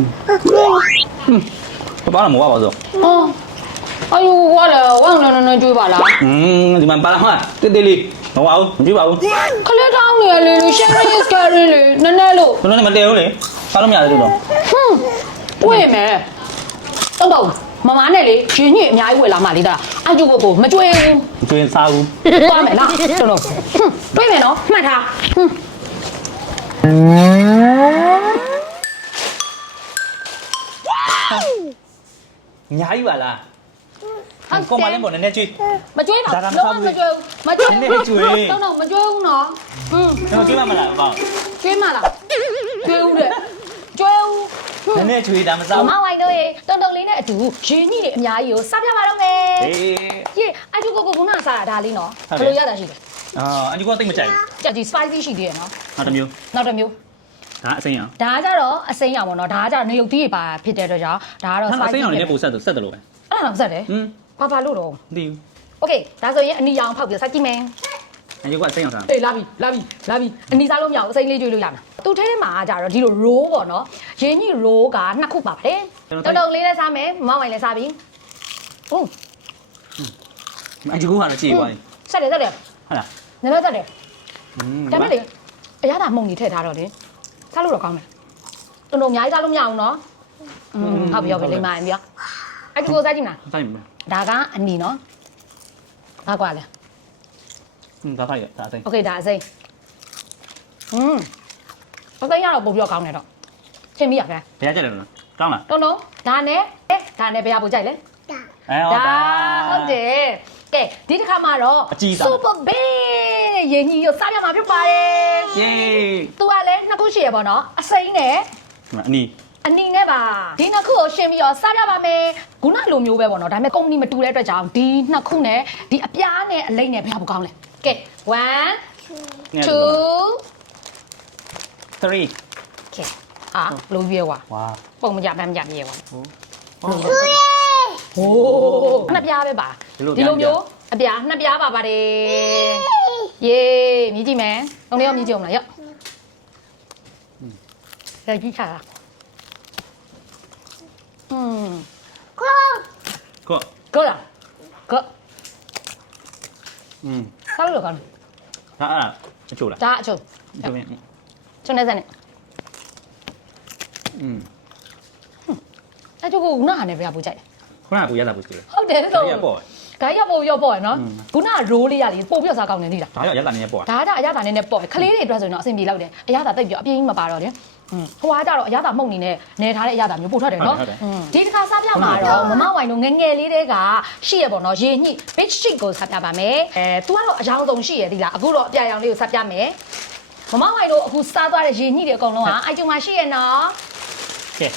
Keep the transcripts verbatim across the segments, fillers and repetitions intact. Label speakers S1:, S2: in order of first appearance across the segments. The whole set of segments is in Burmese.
S1: 爸爸冇话说。
S2: 哦，哎呦，我了，忘了那追吧啦。
S1: 嗯，你们爸爸嘛，对对哩，冇话唔知话。
S2: 可怜当你嘞，现在也 scary 嘞，奶奶喽。
S1: 那你们掉嘞，啥都没得了。
S2: 哼，喂咩？等等，妈妈那里今年伢会来嘛里的，俺就个个没追乌，
S1: 追啥乌？
S2: 抓没啦？等等，哼，追没喏，卖他，哼。
S1: 伢有啊啦。講埋你冇人哋追，
S2: 咪追吧，攞咪追，咪追，等等咪追烏喏，嗯，
S1: 你咪追翻咪啦，爸。
S2: 追嘛啦，追烏嘅，追烏。
S1: 人哋追但係
S2: မမဝိုင်းတို့ရေတုံတုံလေးနဲ့အတူရင်းကြီးတွေအများကြီးကိုစားပြပါတော့မယ်
S1: အေး
S2: ။ရေအတူကိုကိုကုနာစားတာဒါလေးနော်။ဘယ်လိုရတာရှိလဲ
S1: အာအညီကတိတ်မကြိုက်
S2: ။ကြက်ကြီး spicy ရှိသေးတယ်နော်
S1: ဘူးနောက်တစ်မျိုး
S2: ။နောက်တစ်မျိုး
S1: ဒါအစိမ်းအောင်
S2: ဒါကကြတော့အစိမ်းရောင်ပေါ့နော်။ဒါကကြတော့နေရုပ်သီးတွေပါဖြစ်တဲ့အတွက်ကြောင့်ဒါကတော့
S1: ဒါအ
S2: spicy
S1: စိမ်းအောင်လည်းပို့ဆက်တယ်ဆက်တယ်လို့ပဲ
S2: အဲ့ဒါတော့ဆက်တယ်
S1: อืม
S2: ။ဘာဘာလို့တော့
S1: မသိဘူး
S2: ။ Okay ဒါဆိုရင်အနီရောင်ဖောက်ပြီးစားကြည့်မယ်
S1: အညီကအစိမ်းအောင်စား
S2: ။အေးလာပြီလာပြီလာပြီအနီစားလို့မရဘူးအစိမ်းလေးကျွေးလို့ရမှာ။သူ့ထဲထဲမှာကကြတော့ဒီလို roll ပေါ့နော်။ရင်းကြီး roll ကနှစ်ခုပါပါတယ်။တုံတုံလေးနဲ့စားမယ်မမဝိုင်းလည်းစားပြီ။ဟုတ်
S1: အညီကတော့ကြည့်သွားပြီ
S2: ဆက်တယ်ဆက်တယ်
S1: ဟုတ်လား
S2: နည်းနည်းဆက်တယ်
S1: อืม
S2: ဒါပေမဲ့လေအရသာမှုန်ကြီးထည့်ထားတော့လေစားလို့တော့ကောင်းတယ်တုံတုံအများကြီးစားလို့မရဘူးနော်อืมဟုတ်ပြီဟုတ်ပြီလိမ္မာရင်ပြောအဲ့ဒီကိုစားကြည့်မလား
S1: ဆိုင်မလား
S2: ဒါကအနီနော်ဘာကွာလဲ
S1: อืมဒါဖိုက်ရဒါအစိမ်း
S2: โอเคဒါအစိမ်းอืมအစိမ်းရတော့ပို့ပြီးတော့ကောင်းတယ်တော့ရှင်းပြီရခဲ
S1: ဘယ်ရကြတယ်လို့ကောင်းလား
S2: တုံတုံဒါနဲ့ဒါနဲ့ဘယ်ဟာပို့ကြိုက်လဲ
S1: အဲဟုတ်တာ
S2: ဟုတ်တယ်ကဲဒီတစ်ခါမှာတော့
S1: အကြီးစား
S2: super big ရေညီကိုစားပြမှာဖြစ်ပါတယ်
S1: เย้
S2: သူကလည်းနှစ်ခုရှိရပေါ့နော်အစိမ်းနဲ့
S1: အနီ
S2: အနီနဲ့ပါဒီနှစ်ခုကိုရှင်းပြီးတော့စားပြပါမယ်ခုနလိုမျိုးပဲပေါ့နော်ဒါပေမဲ့ကုမ္ပဏီမတူတဲ့အတွက်ကြောင့်ဒီနှစ်ခုနဲ့ဒီအပြားနဲ့အလိမ့်နဲ့ဘယ်ဟာပိုကောင်းလဲကဲone two
S1: three
S2: ကဲအာလိုရွေးွာ
S1: ဝါ
S2: ပုံမကြပန်းမကြပြေးွာ
S1: ဟို
S2: ဟိုးနှစ်ပြားပဲပါ
S1: ဒီလိုပြား
S2: မျိုးအပြားနှစ်ပြားပါပါတယ်ယေးမြည်ကြည့်မယ်တုံးလေးရောမြည်ကြည့်အောင်လားရော့ဒါကြည့်ချတာอืม
S1: ကော
S2: ကောလားကော
S1: อืม
S2: စားလို့ကောင်းတယ်
S1: ဒါအဲ့ဒါအချို့လား
S2: ဒါအချုံ
S1: ချို့ပဲ
S2: ချုံနေစနဲ့
S1: อืม
S2: အချုံကခုနဟာနဲ့ဘယ်ဟာပူကြိုက်လဲ
S1: ခုနကကိုရတာပို့စီတယ်
S2: ဟုတ်တယ်ဆို
S1: ရပေါ့
S2: ဂိုင်းရပို့ရောပေါ့ရနော်
S1: อืม
S2: ခုနကရိုးလေးရလေးပို့ပြီးတော့စားကောင်းတယ်သိလား
S1: ဒါရောရတာနည်းနည်းပေါ့
S2: ဒါကအရသာနဲ့နဲ့ပေါ့ခလေးတွေအတွက်ဆိုရင်တော့အဆင်ပြေလောက်တယ်အရသာတိတ်ပြီးအပြင်းကြီးမပါတော့တယ်อืมဟိုကကြတော့အရသာမှုန့်နေနဲ့နေထားတဲ့အရသာမျိုးပို့ထွက်တယ်နော်ဒီတစ်ခါစားပြမှာတော့မမဝိုင်တို့ငငယ်လေးတွေကရှိရပေါ့နော်ရေညှိ big sheet ကိုစားပြပါမယ်အဲ तू ကတော့အယောင်ဆုံးရှိရသီလားအခုတော့အပြာရောင်လေးကိုစားပြမယ်မမဝိုင်တို့အခုစားသွားတဲ့ရေညှိတွေအကုန်လုံးကအိုက်ကျုံမှာရှိရနော်
S1: ကဲ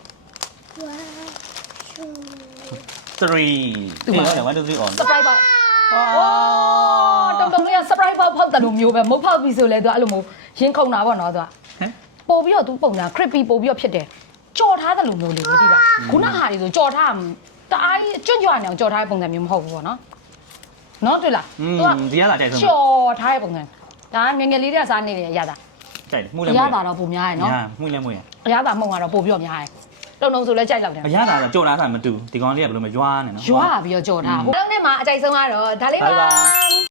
S1: three ဒီမှာone two three on
S2: surprise box အော်တုံတုံလေးက surprise box ဖောက်တယ်လို့မျိုးပဲမဟုတ်ဖောက်ပြီဆိုလဲ तू အဲ့လိုမျိုးရင်းခုန်တာပေါ့နော် तू
S1: ဟမ်
S2: ပို့ပြီးတော့ तू ပုံစံ creepy ပို့ပြီးတော့ဖြစ်တယ်ကြော်ထားတယ်လို့မျိုးလေးသိလားခုနဟာတွေဆိုကြော်ထားတအားကျွတ်ကြွနေအောင်ကြော်ထားတဲ့ပုံစံမျိုးမဟုတ်ဘူးပေါ့နော်နော်တွေ့လား
S1: อืม
S2: तू
S1: ဒီရတာကြိုက်ဆုံး
S2: ကြော်ထားတဲ့ပုံစံဒါငငယ်လေးတွေကစားနေတယ်ရတာ
S1: ကြိုက်တယ်မှု
S2: အ
S1: လည်း
S2: ရ
S1: မှု
S2: သာတော့ပုံများရယ်နော်
S1: ညာမှုလည်းမှုရ
S2: အရသာမှုန်ကတော့ပို့ပြီးတော့များရယ်တုံတုံဆိုလဲကြိုက်လောက်တယ်
S1: အရသာတော့ကြော်လာတာမတူဒီကောင်လေးကဘယ်လိုမရွာနေနော်
S2: ရွာပြီးတော့ကြော်ထားဟိုလုံးနဲ့မှာအကြိုက်ဆုံးကတော့ဒါလေးပါ